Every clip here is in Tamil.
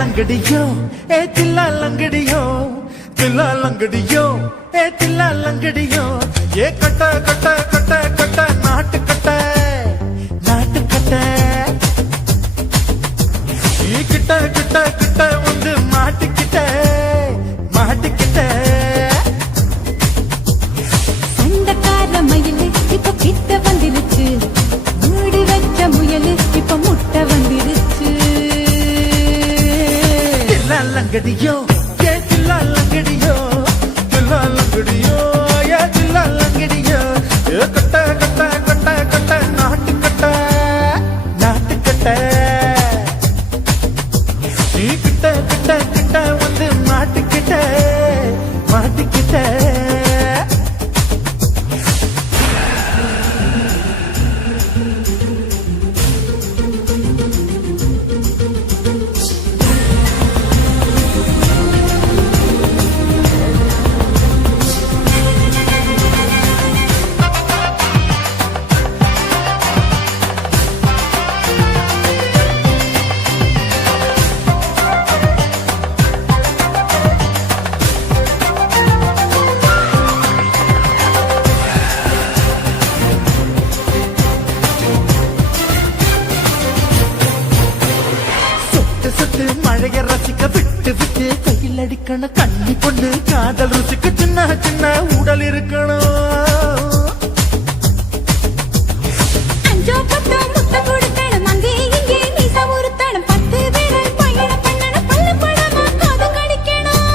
லங்கடியோ ஏ தில்லா லங்கடியோ தில்லா லங்கடியோ ஏ தில்லா லங்கடியோ ஏ கட்ட கட்ட கட்ட கட்ட நாட்டு கட்ட நாட்டு கட்ட நீ கிட்ட கிட்ட கிட்ட வந்து மாட்டிக்கிட்ட மாட்டிக்கிட்ட சண்டக்கார மயிலு இப்ப கிட்ட வந்துருச்சு மூடி வச்ச முயலு இப்ப முட்டை வந்துருச்சு தில்லா லங்கடியோ ஏ தில்லா லங்கடியோ தில்லா லங்கடியோ ஏ தில்லா லங்கடியோ ஏ கட்ட கட்ட கட்ட கட்ட நாட்டு கட்ட நாட்டு கட்ட நீ கிட்ட கிட்ட கிட்ட வந்து மாட்டிக்கிட்ட மாட்டிக்கிட்ட சுட்டு மழைய ரசிக்க விட்டு விட்டு கையில் அடிக்கணும் கண்ணி பொண்ணு காதல் ருசிக்க சின்ன சின்ன உடல் இருக்கணும் அஞ்சோ பத்தோ முட்டை கொடுக்கணும் அங்கே இங்கே மீச உறுத்தணும் 10 விரல் பயணம் பண்ணணும் பல்ல படமா காது கடிக்கணும்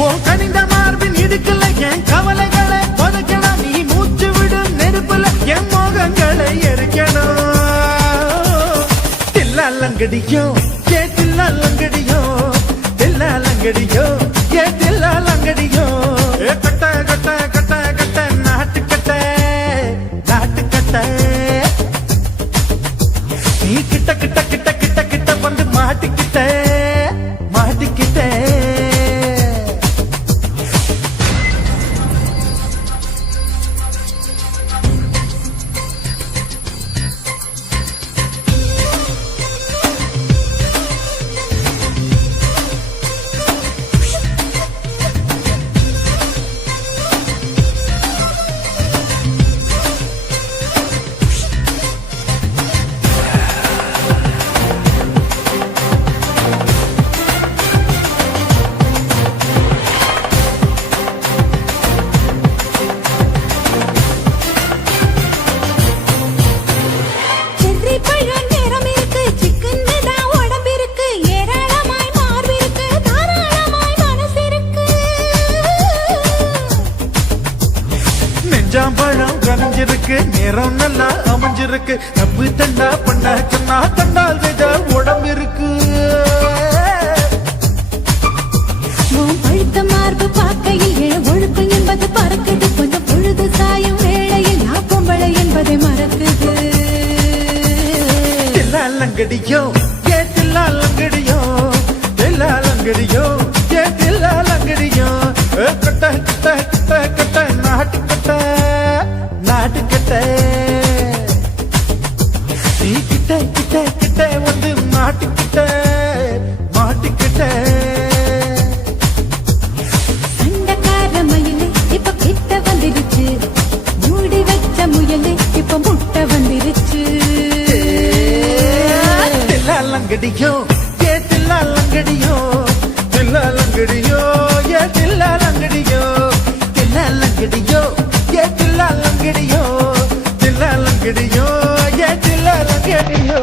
ஓ கனிந்த மார்பின் இடுக்கல என் கவலைகளை புதைக்கணும் நீ மூச்சு விடு நெருப்புல என் மோகங்களை எரிக்கணும் தில்லா லங்கடியோ ஏ தில்லா லங்கடியோ தில்லா லங்கடியோ ஏ தில்லா லங்கடியோ ஏ கட்ட கட்ட கட்ட கட்ட நாட்டு கட்ட நாட்டு கட்ட நீ கிட்ட கிட்ட கிட்ட கிட்ட கிட்ட வந்து மாட்டிக்கிட்ட மாட்டிக்கிட்ட செர்ரி பழம் நேரம் இருக்கு சிக்கன்னு தான் உடம்பு இருக்கு ஏராளமாய் மார்பு இருக்கு தாராளமாய் மனசு இருக்கு நெஞ்சாம்பழம் கனிஞ்சிருக்கு நேரம் நல்லா அமைஞ்சிருக்கு தப்பு தண்டா பண்ண சொன்னா கண்டால் வெஜா உடம்பு இருக்கு உன் பழுத்த மார்பு பார்க்கையில் இழ ஒழுக்கம் என்பது பறக்குது கொஞ்சம் பொழுது சாயும் வேளையில் நான் பொம்பளை என்பதை மறக்குது தில்லா லங்கடியோ ஏ தில்லா லங்கடியோ தில்லா லங்கடியோ ஏ தில்லா லங்கடியோ ஏ கட்ட கட்ட கட்ட கட்ட நாட்டு கட்ட நாட்டு கட்ட நீ கிட்ட கிட்ட கிட்ட வந்து மாட்டிக்கிட்ட மாட்டிக்கிட்ட சண்டக்கார மயிலு இப்ப கிட்ட வந்துருச்சு மூடி வச்ச முயலு இப்ப முட்டை வந்துருச்சு தில்லா லங்கடியோ ஏ தில்லா லங்கடியோ தில்லா லங்கடியோ ஏ தில்லா லங்கடியோ தில்லா லங்கடியோ ஏ தில்லா லங்கடியோ தில்லா லங்கடியோ ஏ தில்லா லங்கடியோ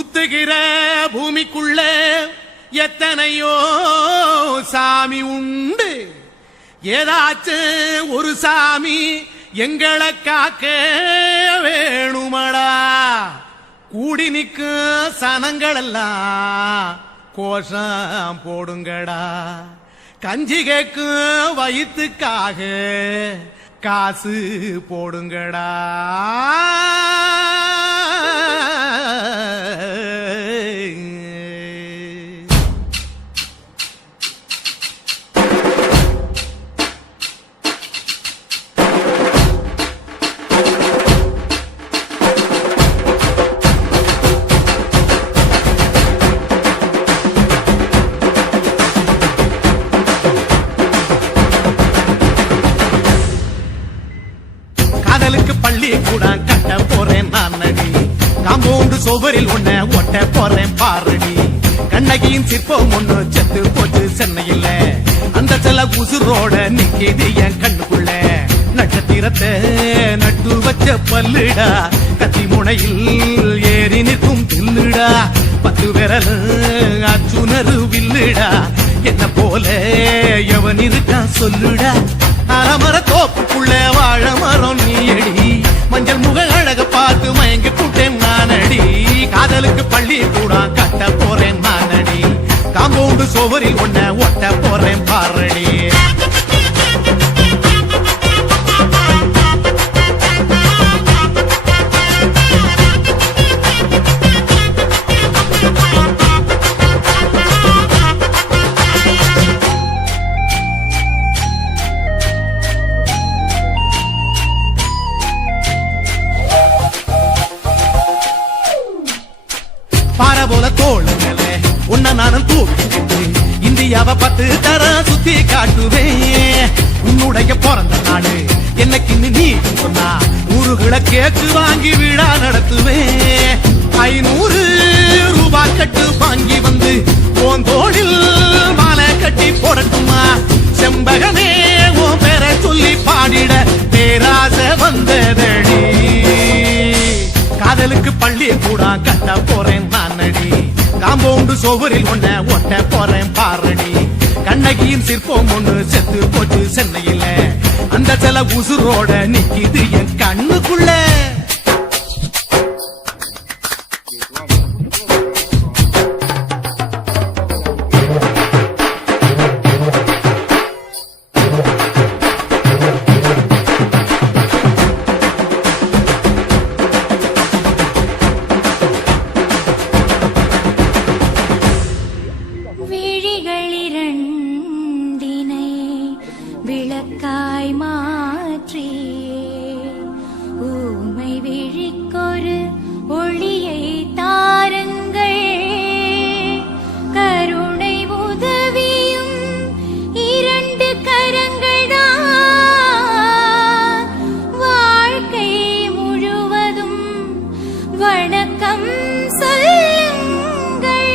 சுத்துகிற பூமிக்குள்ள எத்தனையோ சாமி உண்டு, ஏதாச்சும் ஒரு சாமி எங்களை காக்க வேணுமடா. கூடி நிற்கும் சனங்கள் எல்லாம் கோஷம் போடுங்கடா. கஞ்சி கேக்கும் வயிற்றுக்காக காசு போடுங்கடா. காதலுக்கு பள்ளி கூட கட்ட போறேன் நான் நடி, காம்பவுண்டு சுவரில் ஒன்ன ஒட்ட போறேன் பாரடி. கண்ணகியின் சிற்பம் ஒண்ணு செத்து போச்சு சென்னையில், அந்த சில உசுரோட நிக்கிது என் கண்ணுக்குள்ள. நட்சத்திரத்தை நட்டு வச்ச பல்லுடா, கத்தி முனையில் ஏறி நிற்கும் தில்லுடா. 10 விரல் அச்சுணரு வில்லுடா, என்ன போல எவன் இருக்கான் சொல்லுடா. அலமர தோப்புக்குள்ள வாழ மரம் நீயடி, மஞ்சள் முக அழக பார்த்து மயங்கி கூட்டேன் நானடி. காதலுக்கு பள்ளி கூட கட்ட போறேன் நானடி, காம்பவுண்டு சுவரில் ஒன்ன ஒட்ட போறேன் பாரடி. பாறை போல தோளுங்கள உன்ன நானும் தூக்கிட்டு இந்தியாவை 10 தர சுத்தி காட்டுவேன். உன்னுடைய பிறந்த நாடு என்னைக்கு நீ சொன்னா ஊருகளை கேக்கு வாங்கி விழா நடத்துவேன். 500 ரூபாய் கட்டு வாங்கி வந்து போந்தோடில் மாலை கட்டி போடட்டுமா. செம்பகமே உன் பேரை சொல்லி பாடிட பேராசை வந்ததடி. காதலுக்கு பள்ளி கூட கட்ட போறேன் நானடி, காம்பவுண்டு சுவரில் ஒன்ன ஒட்ட போறேன் பாரடி. கண்ணகியின் சிற்பம் ஒண்ணு செத்து போச்சு சென்னையில், அந்த சில உசுரோட நிக்கிது என் கண்ணுக்குள்ள. விழிகளிரண்டினை விளக்காய் மாற்றி ஊமை விழிக்கொரு ஒளியை தாருங்கள். கருணை உதவியும் 2 கரங்கள்தான், வாழ்க்கை முழுவதும் வணக்கம் சொல்லுங்கள்.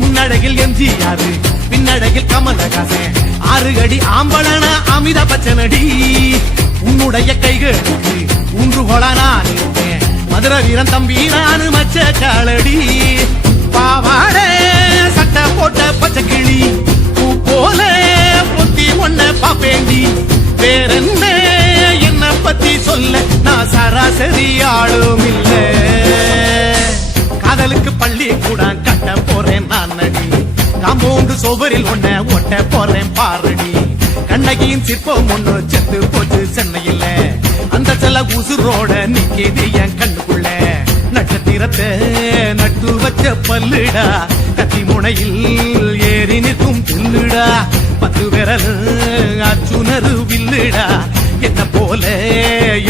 முன்னடகில் எம்ஜிஆர், பின்னடகில் கமலஹாசன், 6 அடி ஆம்பளன அமிதாப் பச்சனடி. உன்னுடைய கைகளுக்கு ஊன்றுகோலா நான் இருப்பேன், மதுரை வீரன் தம்பி நானு மச்ச காலடி. பாவாட சட்டை போட்ட பச்சை கிளி பூ போல பொத்தி ஒன்ன பாப்பேண்டி. வேறென்ன என்ன பத்தி சொல்ல நான் சராசரி ஆளும் இல்ல. காதலுக்கு பள்ளி கூட கட்ட போறேன் நானடி, காம்பவுண்டு சுவரில் ஒன்ன ஒட்ட போறேன் பாரடி. கண்ணகியின் சிற்பம் ஒண்ணு செத்து போச்சு சென்னையில், அந்த சில உசுரோட நிக்கிது என் கண்ணுக்குள்ள. நட்சத்திரத்தை நட்டு வச்ச பல்லுடா, கத்தி முனையில் ஏறி நிற்கும் தில்லுடா. 10 விரல் அச்சுணரு வில்லுடா, என்ன போல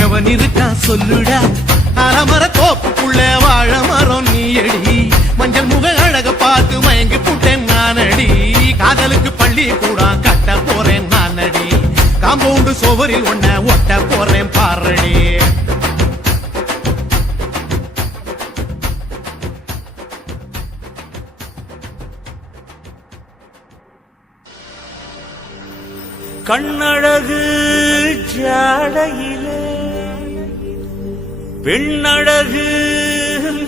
எவன் இருக்கா சொல்லுடா. அலமர தோப்புக்குள்ள வாழ மரம் நீயடி மஞ்சள் முக அழக பார்த்து மயங்கி புட்டேன் நானடி காதலுக்கு பள்ளி கூட கட்ட போறேன் நானடி காம்பவுண்டு சுவரில் ஒன்ன ஒட்ட போறேன் பாரடி கண்ணழகு ஜாடையிலே பெண்ணழகு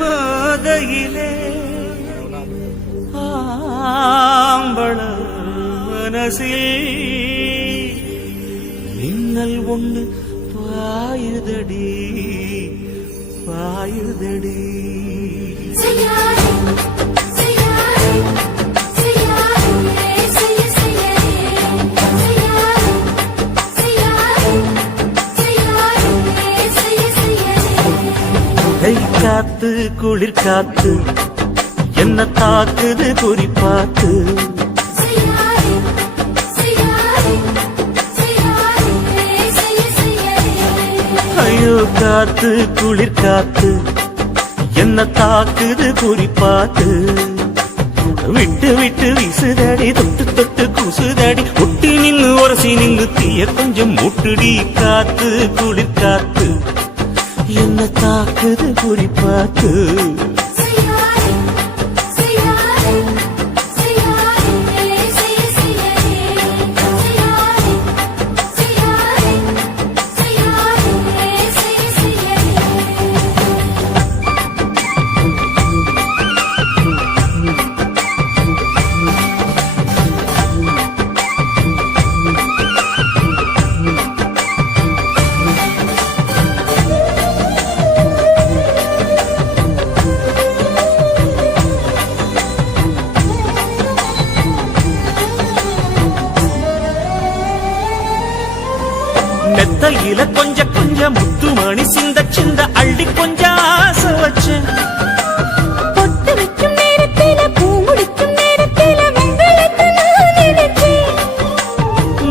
மாதையிலே ஆம்பள மனசில் மின்னல் ஒண்ணு பாயுதடி பாயுதடி காத்து குளிர் காத்து என்ன தாக்குது குறிப்பாத்து ஐயோ காத்து குளிர் காத்து என்ன தாக்குது குறிப்பாத்து விட்டு விட்டு வீசுதடி தொட்டு தொட்டு கூசுதடி ஒட்டி நின்னு உரசி நின்னு தீய கொஞ்சம் மூட்டுடி காத்து குளிர் காத்து என்ன தாக்குது குறிப்பாத்து மெத்தையில கொஞ்சம் கொஞ்சம் முத்துமணி சிந்த சிந்த அள்ளி கொஞ்சம் ஆசை வச்சேன் பொட்டு வைக்கும் நேரத்தில பூ முடிக்கும் நேரத்தில வெண்கலத்தை நான் நினைச்சேன்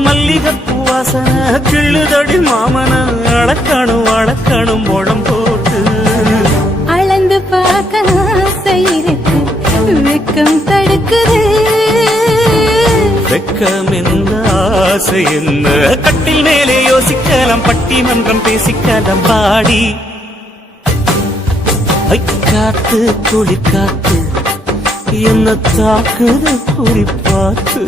மல்லிகைப்பூ வாசனை கிள்ளுதடி மாமன அளக்கணும் அளக்கணும் முழம் போட்டு அளந்து பார்க்க ஆசை இருக்கு வெக்கம் தடுக்குது வெக்கம் என்ன ஆசை என்ன கட்டில் மேலே யோசிக்கலாம் பட்டிமன்றம் பேசிக்கலாம் பாடி காத்து குளிர் காத்து என்ன தாக்குது குறிப்பாத்து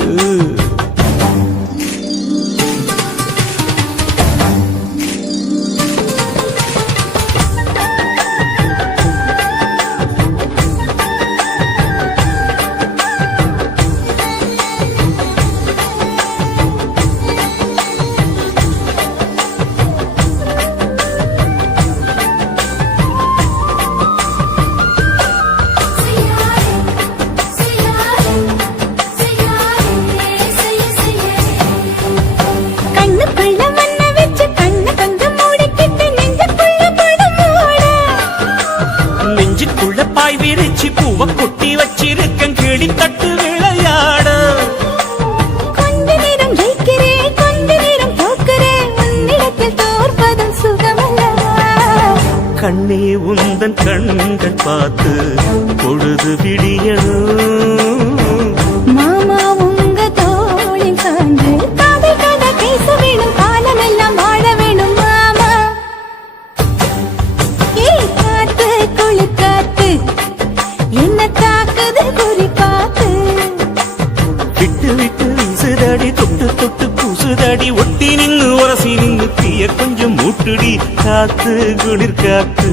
பூவ கொட்டி வச்சிருக்கேன் கிளி தட்டு விளையாட கொஞ்ச நேரம் ஜெயிக்கிறேன் கொஞ்ச நேரம் தோக்கிறேன் உன்னிடத்தில் தோற்பதும் சுகமல்லவா கண்ணே உந்தன் கண்கள் பார்த்து பொழுது விடியணும் மாமா உங்க தோளின் சான்று காதல் கதை பேச வேணும் காலம் எல்லாம் வாழ வேணும் மாமா காத்து குளிர் காத்து என்ன தாக்குது குறிப்பாத்து விட்டு விட்டு வீசுதடி தொட்டு தொட்டு கூசுதடி ஒட்டி நின்னு உரசி நின்னு தீய கொஞ்சம் மூட்டுடி காத்து குளிர் காத்து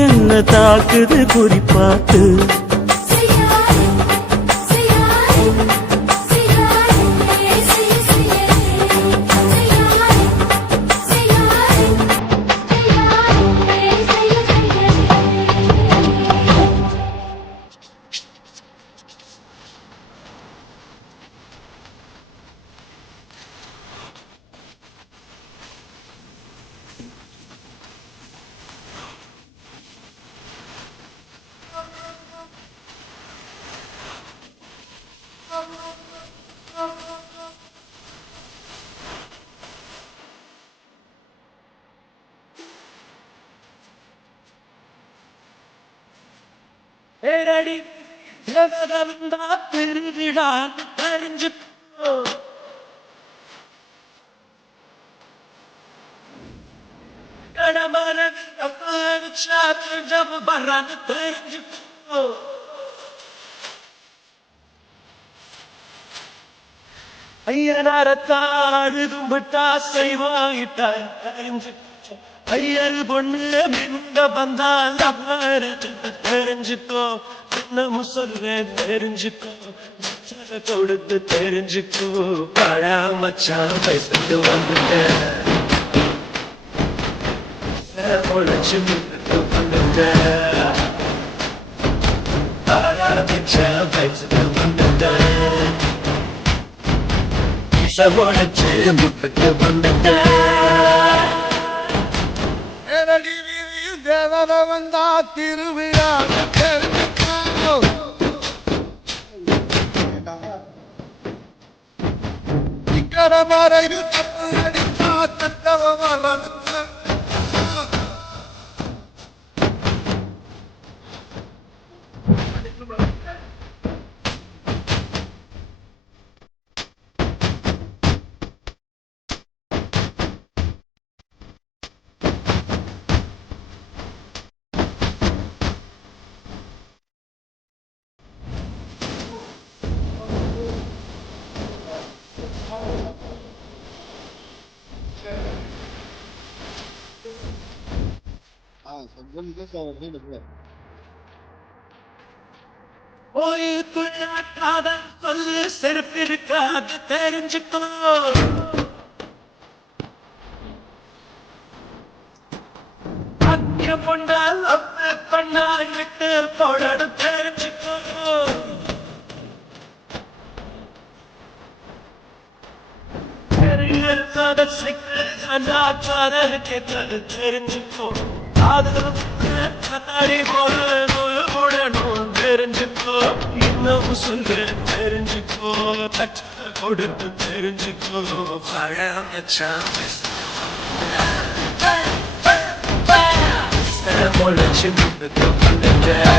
என்ன தாக்குது குறிப்பாத்து அடி எவரந்தா பெருவிடான் தெரிஞ்சுக்கோ கடமர சாத்து ஜப பர்றான் தெரிஞ்சுக்கோ ஐயனாரத்தாடு கும்பிட்டா செய்வாயிட்டாய் தெரிஞ்சுக்கோ ஐயர் பொண்ணு மிங்க வந்தால் தெரிஞ்சுக்கோ இன்னமும் சொல்றேன் தெரிஞ்சுக்கோ கொடுத்து தெரிஞ்சுக்கோ பழா மச்சான் பேசிட்டு வந்துட்டேன் உழைச்சு முன்னுக்கு வந்துட்டேன் பழா மச்சான் பேசிட்டு வந்துட்டேன் உழைச்சு முன்னுக்கு வந்துட்டேன் தேவர வந்தா திருவிழா தெரிஞ்சுக்கோ இக்கரமரை அடித்தா தத்தவ வளர்த்த போய்க்குள்ள காதல் சொல்லு செருப்பிருக்காது தெரிஞ்சுக்கோ அக்கியம் கொண்டால் அப்ப பண்ணால் விட்டு தொடர்ந்து தெரிஞ்சுக்கோ தெரிஞ்சுக்கோ அது கண்ணாடி போடணும் தெரிஞ்சுக்கோ இன்னும் சொல்ற தெரிஞ்சுக்கோ கொடுத்து தெரிஞ்சுக்கோ பழம் முளைச்சு முன்னுக்கு வந்துட்டேன்